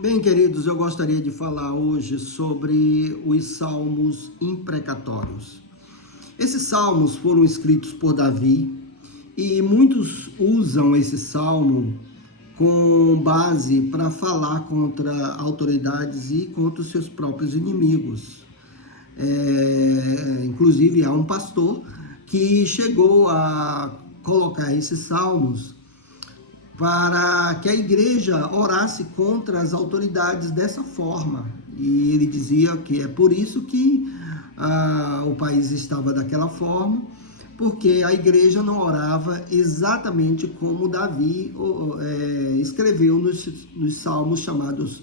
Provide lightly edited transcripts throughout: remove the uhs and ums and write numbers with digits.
Bem, queridos, eu gostaria de falar hoje sobre os salmos imprecatórios. Esses salmos foram escritos por Davi e muitos usam esse salmo com base para falar contra autoridades e contra os seus próprios inimigos. Inclusive, há um pastor que chegou a colocar esses salmos para que a igreja orasse contra as autoridades dessa forma. E ele dizia que é por isso que o país estava daquela forma, porque a igreja não orava exatamente como Davi escreveu nos salmos chamados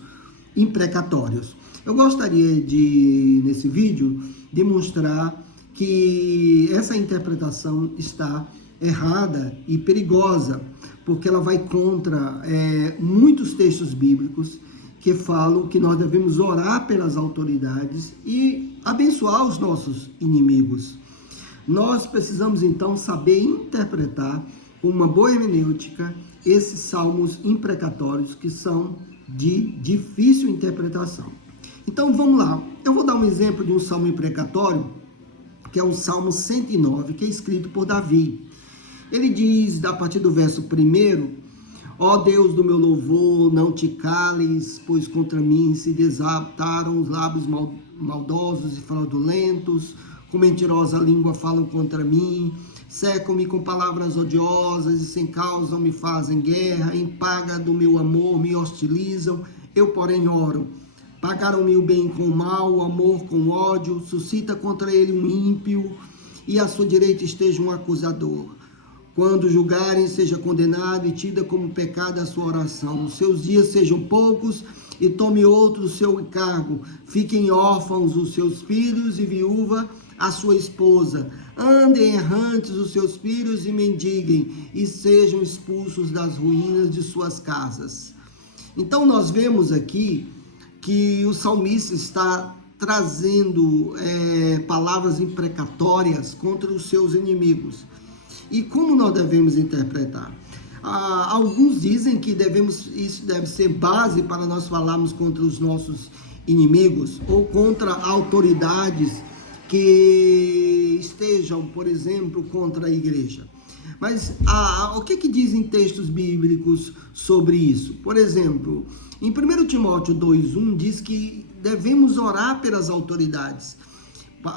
imprecatórios. Eu gostaria de, nesse vídeo, demonstrar que essa interpretação está errada e perigosa, porque ela vai contra muitos textos bíblicos que falam que nós devemos orar pelas autoridades e abençoar os nossos inimigos. Nós precisamos então saber interpretar com uma boa hermenêutica esses salmos imprecatórios que são de difícil interpretação. Então vamos lá, eu vou dar um exemplo de um salmo imprecatório, que é o Salmo 109, que é escrito por Davi. Ele diz, a partir do verso 1, ó Deus do meu louvor, não te cales, pois contra mim se desataram os lábios maldosos e fraudulentos, com mentirosa língua falam contra mim, cercam-me com palavras odiosas e sem causa me fazem guerra, em paga do meu amor me hostilizam, eu porém oro. Pagaram-me o bem com o mal, o amor com ódio, suscita contra ele um ímpio, e à sua direita esteja um acusador. Quando julgarem, seja condenado e tida como pecado a sua oração. Os seus dias sejam poucos e tome outro o seu encargo. Fiquem órfãos os seus filhos e viúva a sua esposa. Andem errantes os seus filhos e mendiguem e sejam expulsos das ruínas de suas casas. Então nós vemos aqui que o salmista está trazendo palavras imprecatórias contra os seus inimigos. E como nós devemos interpretar? Alguns dizem que isso deve ser base para nós falarmos contra os nossos inimigos ou contra autoridades que estejam, por exemplo, contra a igreja. Mas o que dizem textos bíblicos sobre isso? Por exemplo, em 1 Timóteo 2,1 diz que devemos orar pelas autoridades.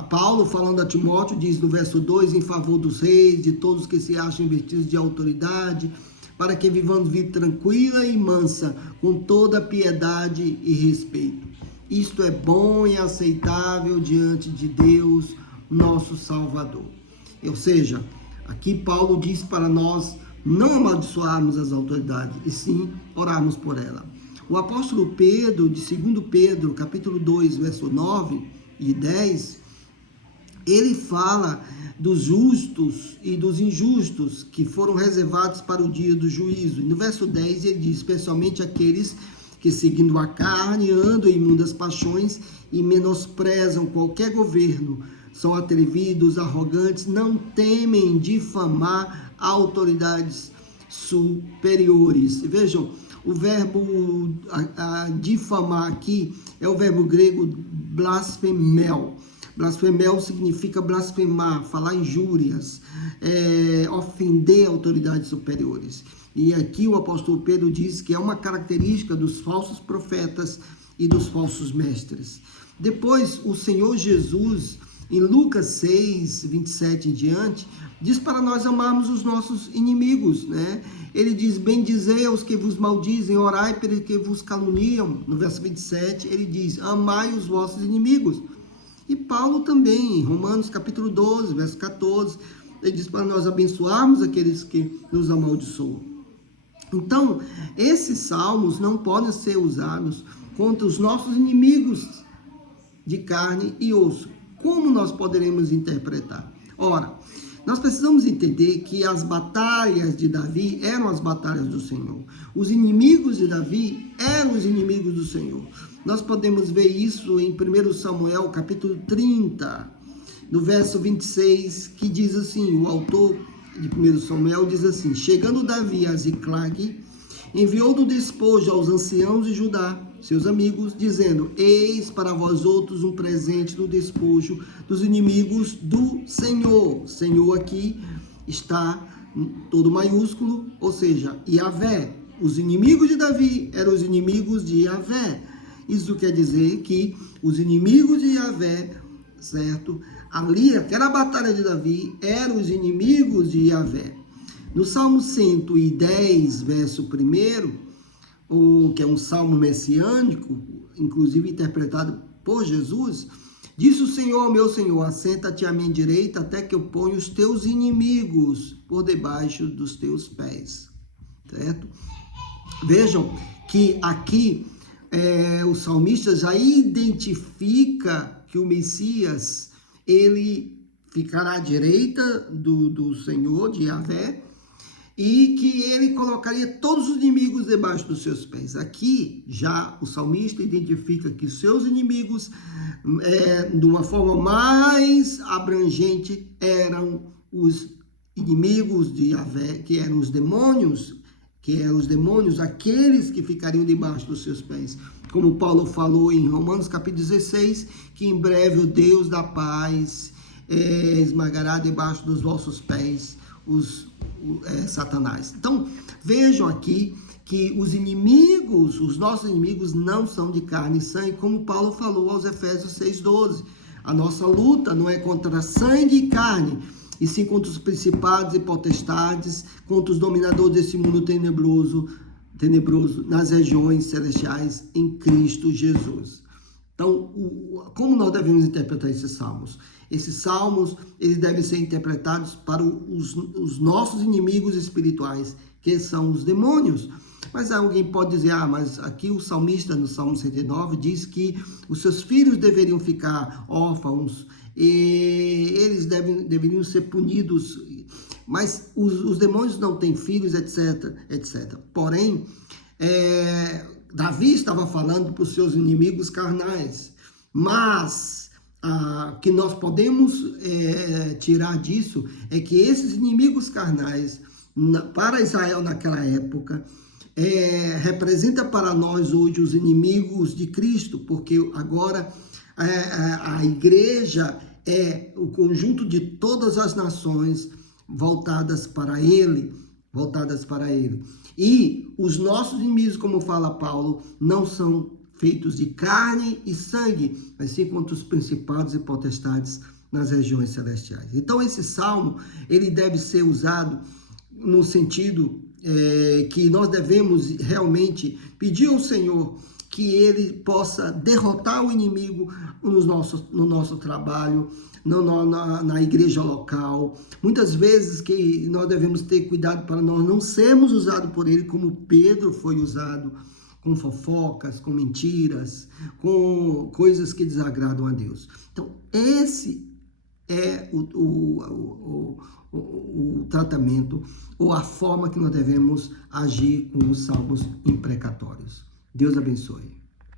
Paulo, falando a Timóteo, diz no verso 2, em favor dos reis, de todos que se acham investidos de autoridade, para que vivamos vida tranquila e mansa, com toda piedade e respeito. Isto é bom e aceitável diante de Deus, nosso Salvador. Ou seja, aqui Paulo diz para nós não amaldiçoarmos as autoridades, e sim orarmos por ela. O apóstolo Pedro, de 2 Pedro, capítulo 2, verso 9 e 10, ele fala dos justos e dos injustos que foram reservados para o dia do juízo. E no verso 10 ele diz, especialmente aqueles que seguindo a carne andam em imundas paixões e menosprezam qualquer governo, são atrevidos, arrogantes, não temem difamar autoridades superiores. Vejam, o verbo difamar aqui é o verbo grego blasfemel. Blasfemel significa blasfemar, falar injúrias, ofender autoridades superiores. E aqui o apóstolo Pedro diz que é uma característica dos falsos profetas e dos falsos mestres. Depois, o Senhor Jesus, em Lucas 6, 27 em diante, diz para nós amarmos os nossos inimigos, né? Ele diz, bendizei aos que vos maldizem, orai pelos que vos caluniam. No verso 27, ele diz, amai os vossos inimigos. E Paulo também, em Romanos capítulo 12, verso 14, ele diz para nós abençoarmos aqueles que nos amaldiçoam. Então, esses salmos não podem ser usados contra os nossos inimigos de carne e osso. Como nós poderemos interpretar? Ora, nós precisamos entender que as batalhas de Davi eram as batalhas do Senhor. Os inimigos de Davi eram os inimigos do Senhor. Nós podemos ver isso em 1 Samuel, capítulo 30, no verso 26, que diz assim, o autor de 1 Samuel diz assim, chegando Davi a Ziclag, enviou do despojo aos anciãos de Judá, seus amigos, dizendo: eis para vós outros um presente do despojo dos inimigos do Senhor. Senhor aqui está todo maiúsculo, ou seja, Yahvé. Os inimigos de Davi eram os inimigos de Yahvé. Isso quer dizer que os inimigos de Yahvé, certo? Ali, aquela batalha de Davi, eram os inimigos de Yahvé. No Salmo 110, verso 1, que é um salmo messiânico, inclusive interpretado por Jesus, disse o Senhor, meu Senhor, assenta-te à minha direita até que eu ponha os teus inimigos por debaixo dos teus pés. Certo? Vejam que aqui o salmista já identifica que o Messias, ele ficará à direita do Senhor, de Yahvé, e que ele colocaria todos os inimigos debaixo dos seus pés. Aqui, já o salmista identifica que seus inimigos, de uma forma mais abrangente, eram os inimigos de Yahvé, que eram os demônios, aqueles que ficariam debaixo dos seus pés. Como Paulo falou em Romanos capítulo 16, que em breve o Deus da paz esmagará debaixo dos vossos pés Satanás. Então, vejam aqui que os nossos inimigos não são de carne e sangue, como Paulo falou aos Efésios 6,12. A nossa luta não é contra sangue e carne, e sim contra os principados e potestades, contra os dominadores desse mundo tenebroso nas regiões celestiais em Cristo Jesus. Então, como nós devemos interpretar esses salmos? Esses salmos, eles devem ser interpretados para os nossos inimigos espirituais, que são os demônios. Mas alguém pode dizer, mas aqui o salmista, no Salmo 109, diz que os seus filhos deveriam ficar órfãos, e eles deveriam ser punidos, mas os demônios não têm filhos, etc, etc. Porém, Davi estava falando para os seus inimigos carnais, mas que nós podemos tirar disso é que esses inimigos carnais, para Israel naquela época, representa para nós hoje os inimigos de Cristo, porque agora a igreja é o conjunto de todas as nações voltadas para Ele. E os nossos inimigos, como fala Paulo, não são feitos de carne e sangue, mas sim contra os principados e potestades nas regiões celestiais. Então esse salmo, ele deve ser usado no sentido que nós devemos realmente pedir ao Senhor que Ele possa derrotar o inimigo no nosso trabalho, na igreja local. Muitas vezes que nós devemos ter cuidado para nós não sermos usados por Ele como Pedro foi usado, com fofocas, com mentiras, com coisas que desagradam a Deus. Então, esse é o tratamento ou a forma que nós devemos agir com os salmos imprecatórios. Deus abençoe.